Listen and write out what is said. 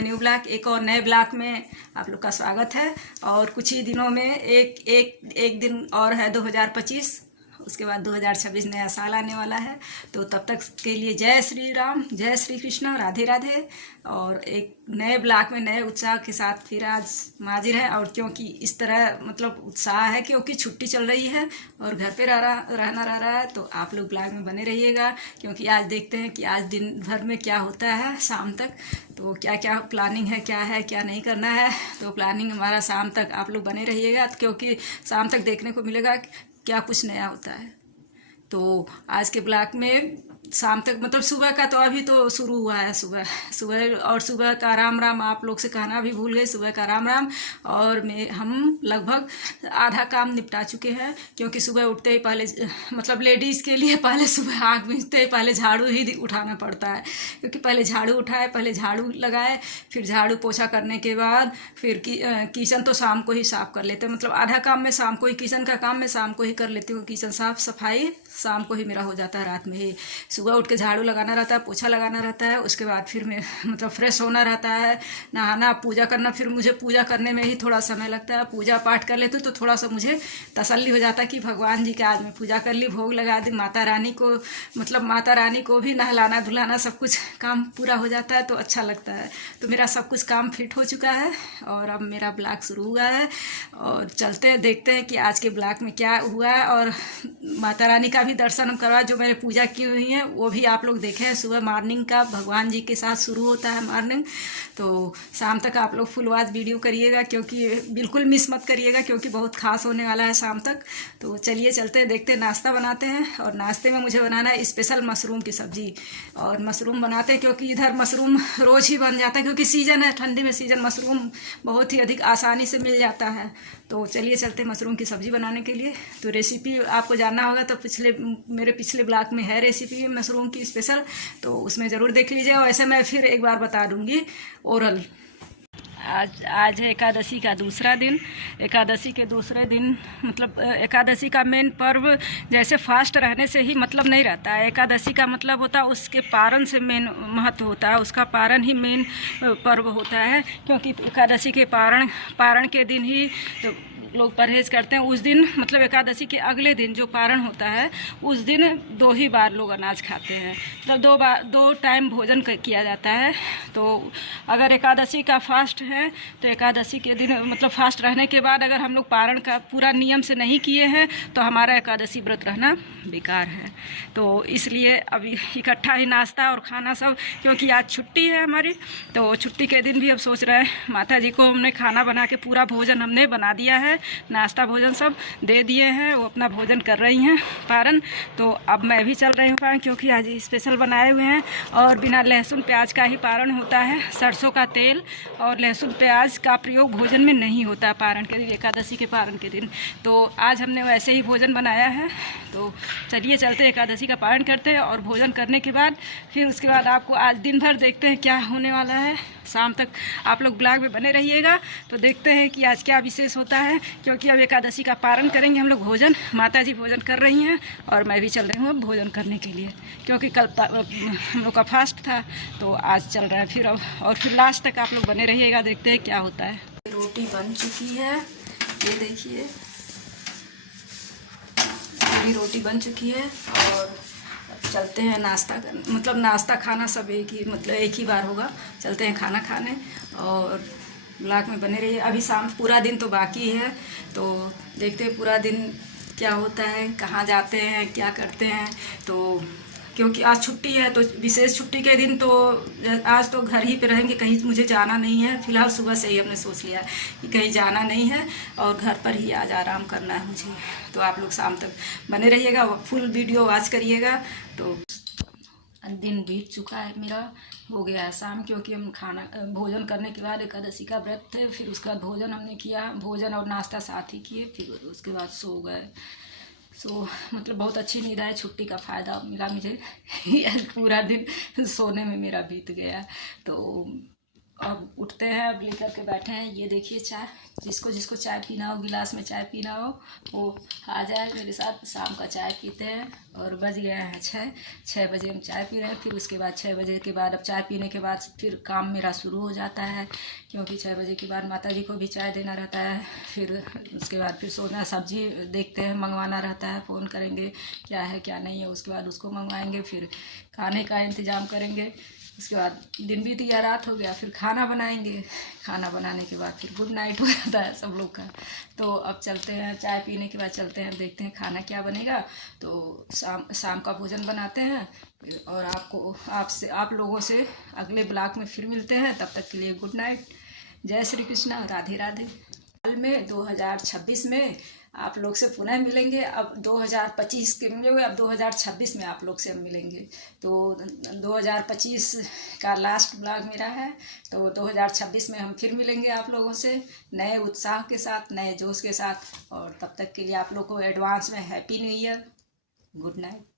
New blog, एक और नए ब्लॉग में आप लोग का स्वागत है। और कुछ ही दिनों में एक दिन और है 2025, उसके बाद 2026 नया साल आने वाला है। तो तब तक के लिए जय श्री राम, जय श्री कृष्ण, राधे राधे। और एक नए ब्लॉग में नए उत्साह के साथ फिर आज हाजिर है। और क्योंकि इस तरह मतलब उत्साह है क्योंकि छुट्टी चल रही है और घर पे रहना रह रहा है, तो आप लोग ब्लॉग में बने रहिएगा। क्योंकि आज देखते हैं कि आज दिन भर में क्या होता है शाम तक, तो क्या क्या प्लानिंग है क्या नहीं करना है। तो प्लानिंग हमारा शाम तक आप लोग बने रहिएगा, क्योंकि शाम तक देखने को मिलेगा क्या कुछ नया होता है। तो आज के ब्लॉग में शाम तक मतलब सुबह का तो अभी तो शुरू हुआ है, सुबह का राम राम आप लोग से कहना भी भूल गए। सुबह का राम राम। और हम लगभग आधा काम निपटा चुके हैं, क्योंकि सुबह उठते ही पहले मतलब लेडीज़ के लिए पहले सुबह आँख मिचते ही पहले झाड़ू ही उठाना पड़ता है। क्योंकि पहले झाड़ू उठाए, पहले झाड़ू लगाए, फिर झाड़ू पोछा करने के बाद फिर किचन तो शाम को ही साफ़ कर लेते हैं। मतलब आधा काम मैं शाम को ही, किचन का काम मैं शाम को ही कर लेती हूँ। किचन साफ सफाई शाम को ही मेरा हो जाता है, रात में ही। सुबह उठ के झाड़ू लगाना रहता है, पोछा लगाना रहता है, उसके बाद फिर मैं मतलब फ्रेश होना रहता है, नहाना, पूजा करना। फिर मुझे पूजा करने में ही थोड़ा समय लगता है। पूजा पाठ कर लेती हूँ तो थोड़ा सा मुझे तसल्ली हो जाता है कि भगवान जी का आज मैं पूजा कर ली, भोग लगा दी। माता रानी को भी नहलाना धुलाना सब कुछ काम पूरा हो जाता है, तो अच्छा लगता है। तो मेरा सब कुछ काम फिट हो चुका है और अब मेरा ब्लॉग शुरू हुआ है। और चलते हैं, देखते हैं कि आज के ब्लॉग में क्या हुआ है। और माता रानी का भी दर्शन करवा, जो मैंने पूजा की हुई है वो भी आप लोग देखें। सुबह मॉर्निंग का भगवान जी के साथ शुरू होता है मॉर्निंग। तो शाम तक आप लोग फुल वॉच वीडियो करिएगा, क्योंकि बिल्कुल मिस मत करिएगा, क्योंकि बहुत खास होने वाला है शाम तक। तो चलिए चलते हैं, देखते हैं, नाश्ता बनाते हैं। और नाश्ते में मुझे बनाना है स्पेशल मशरूम की सब्ज़ी। और मशरूम बनाते हैं क्योंकि इधर मशरूम रोज़ ही बन जाता है, क्योंकि सीज़न है, ठंडी में सीज़न मशरूम बहुत ही अधिक आसानी से मिल जाता है। तो चलिए चलते हैं मशरूम की सब्ज़ी बनाने के लिए। तो रेसिपी आपको जानना होगा तो मेरे पिछले ब्लॉग में है रेसिपी मशरूम की स्पेशल, तो उसमें ज़रूर देख लीजिए। वैसे मैं फिर एक बार बता दूंगी ओरल। आज है एकादशी का दूसरा दिन। एकादशी के दूसरे दिन मतलब एकादशी का मेन पर्व जैसे फास्ट रहने से ही मतलब नहीं रहता है। एकादशी का मतलब होता है उसके पारण से मेन महत्व होता है, उसका पारण ही मेन पर्व होता है। क्योंकि एकादशी के पारण के दिन ही लोग परहेज करते हैं। उस दिन मतलब एकादशी के अगले दिन जो पारण होता है उस दिन 2 ही बार लोग अनाज खाते हैं, मतलब 2 टाइम भोजन किया जाता है। तो अगर एकादशी का फास्ट है तो एकादशी के दिन मतलब फास्ट रहने के बाद अगर हम लोग पारण का पूरा नियम से नहीं किए हैं तो हमारा एकादशी व्रत रहना बेकार है। तो इसलिए अभी इकट्ठा ही नाश्ता और खाना सब, क्योंकि आज छुट्टी है हमारी, तो छुट्टी के दिन भी अब सोच रहे हैं माता जी को हमने खाना बना के पूरा भोजन हमने बना दिया है, नाश्ता भोजन सब दे दिए हैं, वो अपना भोजन कर रही हैं पारण। तो अब मैं भी चल रही हूँ, क्योंकि आज स्पेशल बनाए हुए हैं। और बिना लहसुन प्याज का ही पारण होता है। सरसों का तेल और लहसुन प्याज का प्रयोग भोजन में नहीं होता पारण के दिन, एकादशी के पारण के दिन। तो आज हमने वैसे ही भोजन बनाया है। तो चलिए चलते एकादशी का पारण करते हैं और भोजन करने के बाद फिर उसके बाद आपको आज दिन भर देखते हैं क्या होने वाला है। शाम तक आप लोग ब्लॉग में बने रहिएगा, तो देखते हैं कि आज क्या विशेष होता है। क्योंकि अब एकादशी का पारण करेंगे हम लोग भोजन, माता जी भोजन कर रही हैं और मैं भी चल रही हूँ भोजन करने के लिए, क्योंकि कल हम लोग का फास्ट था, तो आज चल रहा है फिर। और फिर लास्ट तक आप लोग बने रहिएगा, देखते हैं क्या होता है। रोटी बन चुकी है, ये देखिए पूरी रोटी बन चुकी है। और चलते हैं नाश्ता करने, मतलब नाश्ता खाना सब एक ही बार होगा। चलते हैं खाना खाने और ब्लॉग में बने रहिए। अभी शाम पूरा दिन तो बाकी है, तो देखते हैं पूरा दिन क्या होता है, कहाँ जाते हैं, क्या करते हैं। तो क्योंकि आज छुट्टी है, तो विशेष छुट्टी के दिन तो आज तो घर ही पे रहेंगे, कहीं मुझे जाना नहीं है। फिलहाल सुबह से ही हमने सोच लिया कि कहीं जाना नहीं है और घर पर ही आज आराम करना है मुझे। तो आप लोग शाम तक बने रहिएगा, फुल वीडियो वॉच करिएगा। तो दिन बीत चुका है, मेरा हो गया है शाम, क्योंकि हम भोजन करने के बाद एकादशी का व्रत थे, फिर उसके बाद भोजन हमने किया, भोजन और नाश्ता साथ ही किए, फिर उसके बाद सो गए। मतलब बहुत अच्छी नींद है, छुट्टी का फ़ायदा मिला मुझे पूरा दिन सोने में मेरा बीत गया। तो अब उठते हैं, अब लेकर के बैठे हैं। ये देखिए चाय, जिसको जिसको चाय पीना हो, गिलास में चाय पीना हो, वो आ जाए मेरे साथ। शाम का चाय पीते हैं और बज गया है 6 बजे हम चाय पी रहे हैं। फिर उसके बाद 6 बजे के बाद, अब चाय पीने के बाद फिर काम मेरा शुरू हो जाता है, क्योंकि 6 बजे के बाद माता जी को भी चाय देना रहता है। फिर उसके बाद फिर सोना, सब्जी देखते हैं, मंगवाना रहता है, फ़ोन करेंगे क्या है क्या नहीं है, उसके बाद उसको मंगवाएंगे। फिर खाने का इंतज़ाम करेंगे। उसके बाद दिन बीत गया, रात हो गया, फिर खाना बनाएंगे। खाना बनाने के बाद फिर गुड नाइट हो जाता है सब लोग का। तो अब चलते हैं, चाय पीने के बाद चलते हैं, देखते हैं खाना क्या बनेगा। तो शाम का भोजन बनाते हैं। और आप लोगों से अगले ब्लॉग में फिर मिलते हैं। तब तक के लिए गुड नाइट, जय श्री कृष्णा, राधे राधे। साल में 2026 में आप लोग से पुनः मिलेंगे। अब 2025 के मिलेंगे, अब 2026 में आप लोग से हम मिलेंगे। तो 2025 का लास्ट ब्लॉग मेरा है। तो 2026 में हम फिर मिलेंगे आप लोगों से, नए उत्साह के साथ, नए जोश के साथ। और तब तक के लिए आप लोग को एडवांस में happy new year, good night.